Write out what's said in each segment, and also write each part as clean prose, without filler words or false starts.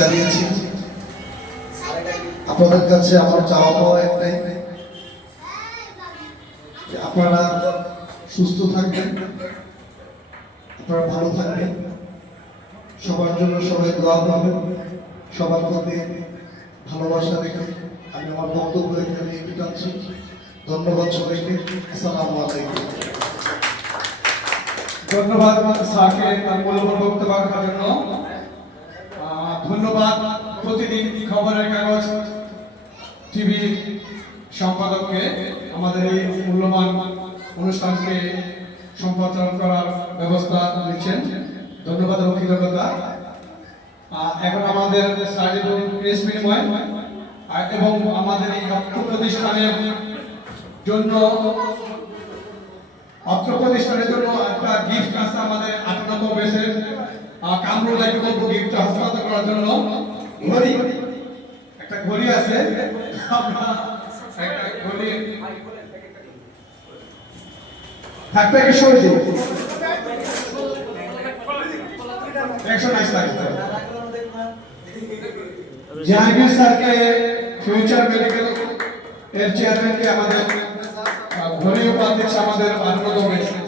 জানিয়েছি আপনাদের কাছে আমার চাওয়া পাওয়া একটাই, আপনারা সুস্থ থাকবেন, আপনারা ভালো থাকবেন, সবার জন্য সবাই দোয়া করবেন। সবার প্রতি ভালোবাসা রেখে আমি আমার বক্তব্য এখানে টানছি। ধন্যবাদ সবাইকে। আসসালামু আলাইকুম। ধন্যবাদ স্যারকে তার মূল্যবান বক্তব্য রাখার জন্য। ধন্যবাদ প্রতিদিন খবরের কাগজ টিভির সম্পাদককে আমাদের এই মূল্যবান অনুষ্ঠানকে সম্প্রচার করার ব্যবস্থা দিচ্ছেন। ধন্যবাদ এবং কৃতজ্ঞতা। এখন আমাদের প্রেস বিনিময় এবং আমাদের এই প্রতিষ্ঠানের জন্য একটা গিফট আছে। আমাদের 58তম বেসের কামরুল ভাইকে বলবো গিফট হস্তান্তর করার জন্য। ঘড়ি, একটা ঘড়ি আছে, একটা ঘড়ি থাকবে কি সরে দিন 129 টাকা। জাহাঙ্গীর স্যারকে ফিউচার মেডিকেল এর চেয়ারম্যানকে আমাদের ঘড়ি উপহার দিচ্ছে আমাদের 58তম বেসের।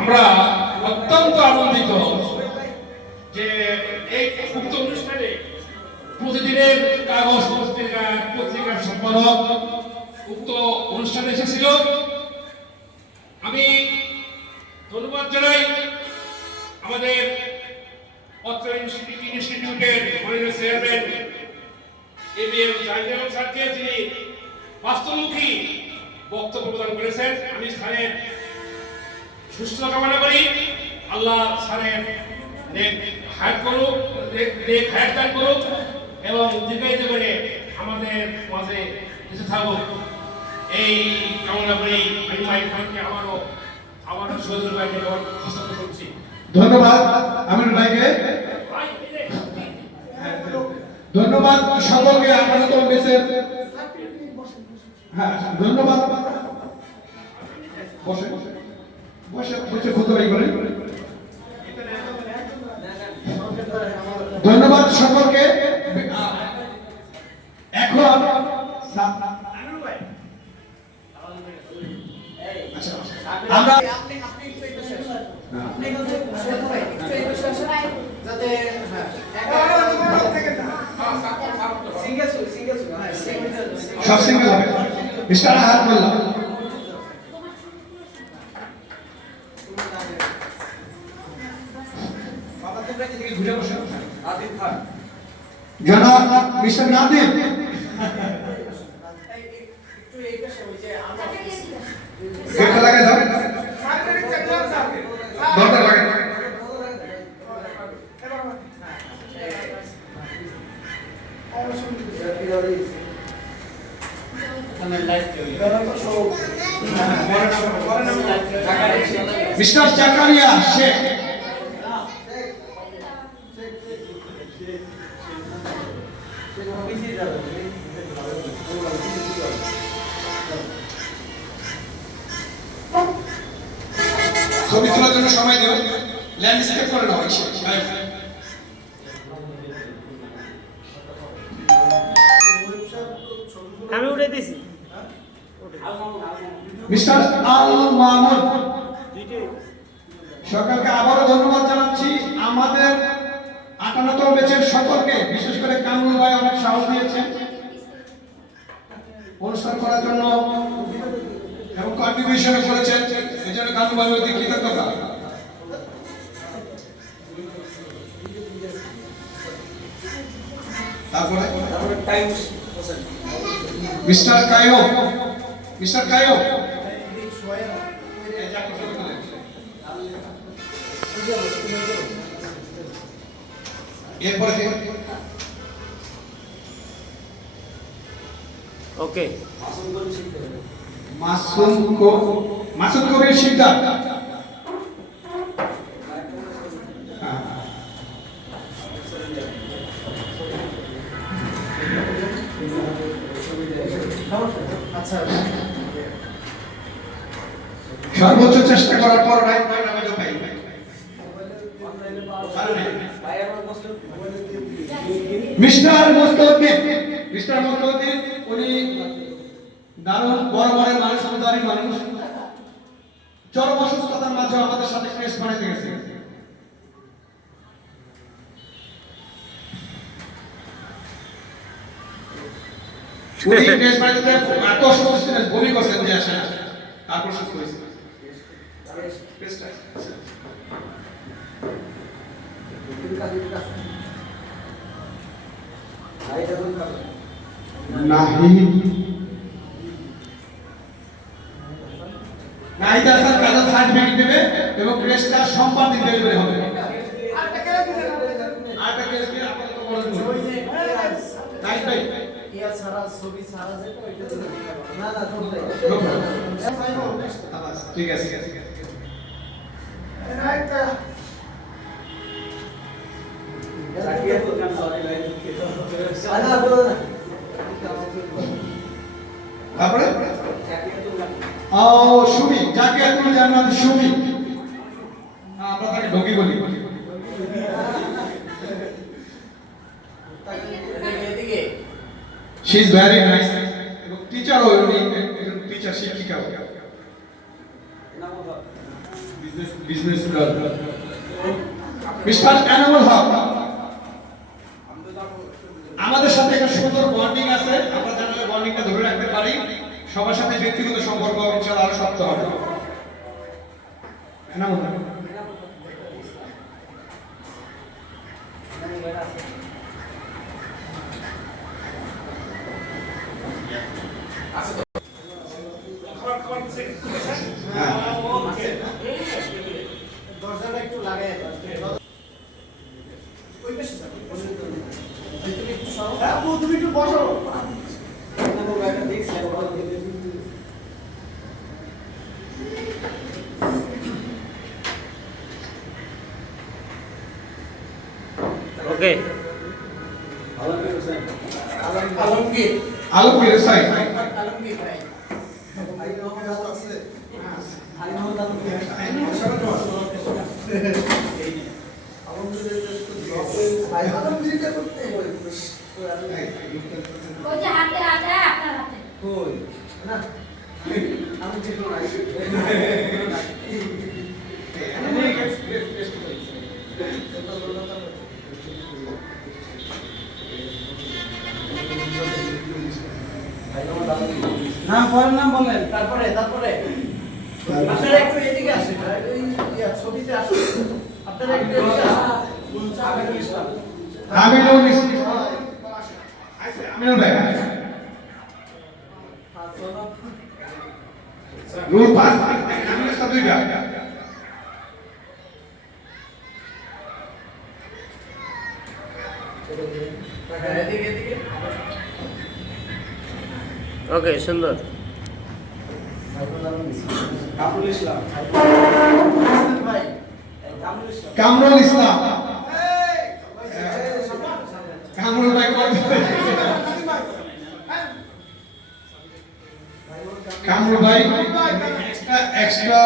আমরা অত্যন্ত আনন্দিত যে এই উক্ত অনুষ্ঠানে প্রতিদিনের কাগজ পত্রিকার সম্পাদক উক্ত অনুষ্ঠানে এসেছিল। আমি ধন্যবাদ জানাই আমাদের অত্র ইনস্টিটিউটের মাননীয় চেয়ারম্যান এবিএম জাহাঙ্গীর স্যারকে, যিনি বাস্তবমুখী বক্তব্য প্রদান করেছেন। আমি স্যারের সুস্থতা কামনা করি। আল্লাহ স্যারের হায়াত করুক, হায়াত দান করুক এবং দীর্ঘায়িত করে আমাদের মাঝে কিছু থাকুক, এই কামনা করি। আমি মাইক খানকে আবারও সজল ভাইকে হস্তান্তর করছি। ধন্যবাদ আমির ভাইকে। ধন্যবাদ সকলকে। 58তম বেসের ধন্যবাদ। বসে বসে বসে খুদবাই করেন। ধন্যবাদ সকলকে। এখন আমরা সব সিঙ্গেল হবে। মিস্টার হাত বললাম জনাব মিস্টার নাদিম। কেটে লাগে দাও, দরকার লাগে। মিস্টার জাকারিয়া শেখ। ছবি তোলার জন্য সময় দিও, ল্যান্ডস্কেপ করে নাও। আমি উঠে দিছি। মিস্টার আল মাহমুদ, সরকারকে আবারও ধন্যবাদ জানাচ্ছি। আমাদের 58তম ব্যাচের সকলকে, বিশেষ করে কামরুল ভাই অনেক সাহস দিয়েছেন অনুষ্ঠান করার জন্য এবং কন্ট্রিবিউশন করেছেন, এই জন্য কামরুল ভাই অতি কৃতজ্ঞতা। তারপরে মিস্টার কায়ো, মিস্টার কায়ো এরপরে ওকে মাসুদ কবির শিকদার। সর্বোচ্চ চেষ্টা করার পর রাইট পয়েন্ট আমি পাই মিস্টার মুস্তাউদ্দিন উনি দারুণ বড় মনের মানুষ, উদারী মানুষ, চরম অসুস্থতার মাঝে আমাদের সাথে ক্রেস্ট বানাইতে গেছে। উনি ক্রেস্ট বানাইতে এত অসুস্থ ছিলেন, বমি করছেন যে আসে না, তারপর সুস্থ হয়েছে। নাহিদ হাসান কাজের সার্টিফিকেট দেবে এবং ক্রেস্টটা সোমবার দিন ডেলিভারি হবে। আরেকটা কেস দিয়ে আপাতত বলে দিন। নাহিদ ভাই ঠিক আছে তারপরে সুমি, জাকিয়াতুল জান্নাত সুমি, আমরা তাকে ঢোকি বলি। She is very nice এবং টিচার উনি একজন টিচার, শিক্ষিকা, বিজনেস মিস্টার এনামুল হক। আমাদের সাথে একটা সুন্দর বন্ডিং আছে, আমরা জানালে বন্ডিংটা ধরে রাখতে পারি, সবার সাথে ব্যক্তিগত সম্পর্ক ইনশাআল্লাহ আরো শক্ত হবে। এনামুল হক দরজাটা একটু লাগাই ওই পাশে যাবে তুমি একটু সরো। হ্যাঁ তুমি একটু বসো। ওকে আলমগীর আলমগীর সাইড আলমগীর ভাই আলী মোহাম্মদ আছে আলী মোহাম্মদ আলমগীর আলমগীরটা করতে ওই যে হাতে হাতে আপনার হাতে কই না আমি যে কোন আই নাম পরের নাম বলেন, তারপরে আপনারা একটু এদিকে আসেন, এই ছবিতে আসুন, আপনারা একটু এদিকে আসুন। আমিনুল ইসলাম আমিনুল ভাই রুল পাস আমিনুল সাথে দুইটা এদিকে ওকে সুন্দর কামরুল ইসলাম ভাই কামরুল ইসলাম কামরুল ভাই কামরুল ভাই এক্সট্রা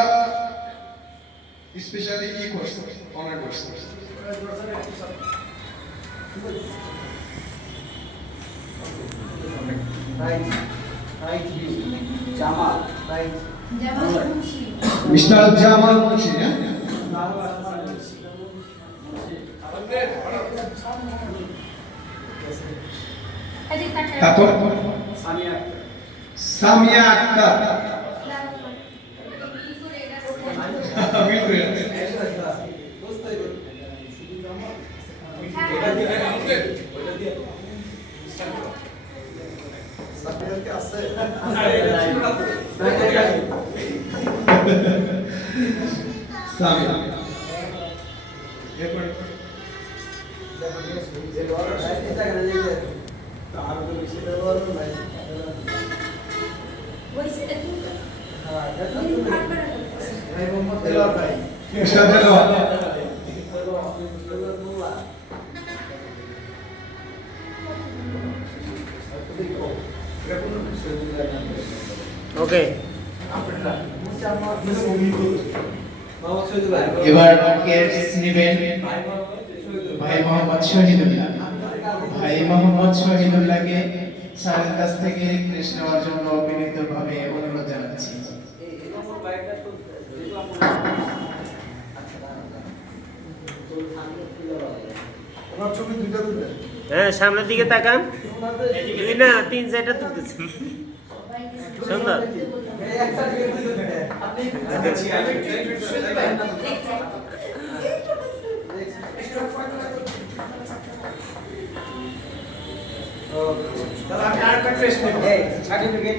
স্পেশালি ই course honour course Jamal right যেমন খুশি মিস্টার জামাল মুন্সি হ্যাঁ এদিক তাকায় তারপর সামিয়া সামিয়া আক্তার কি করে এটা করতে মিল করে আছে। সামিয়া এরপর হইছে তুমি মিস্টার দেলোয়ার ওকে এবার কেস নেবেন ভাই মোহাম্মদ শহীদুল্লাহ। ভাই মোহাম্মদ শহীদুল্লাহকে স্যারের কাছ থেকে ক্রেস্ট নেওয়ার জন্য বিনীতভাবে অনুরোধ জানাচ্ছি। ওনার ছবি দুইটা তুলবেন। হ্যাঁ সামনের দিকে তাকান দুই না তিন চারটা তুলতেছেন সুন্দর তাহলে আমি আরেকটা টেস্ট নেব সার্টিফিকেট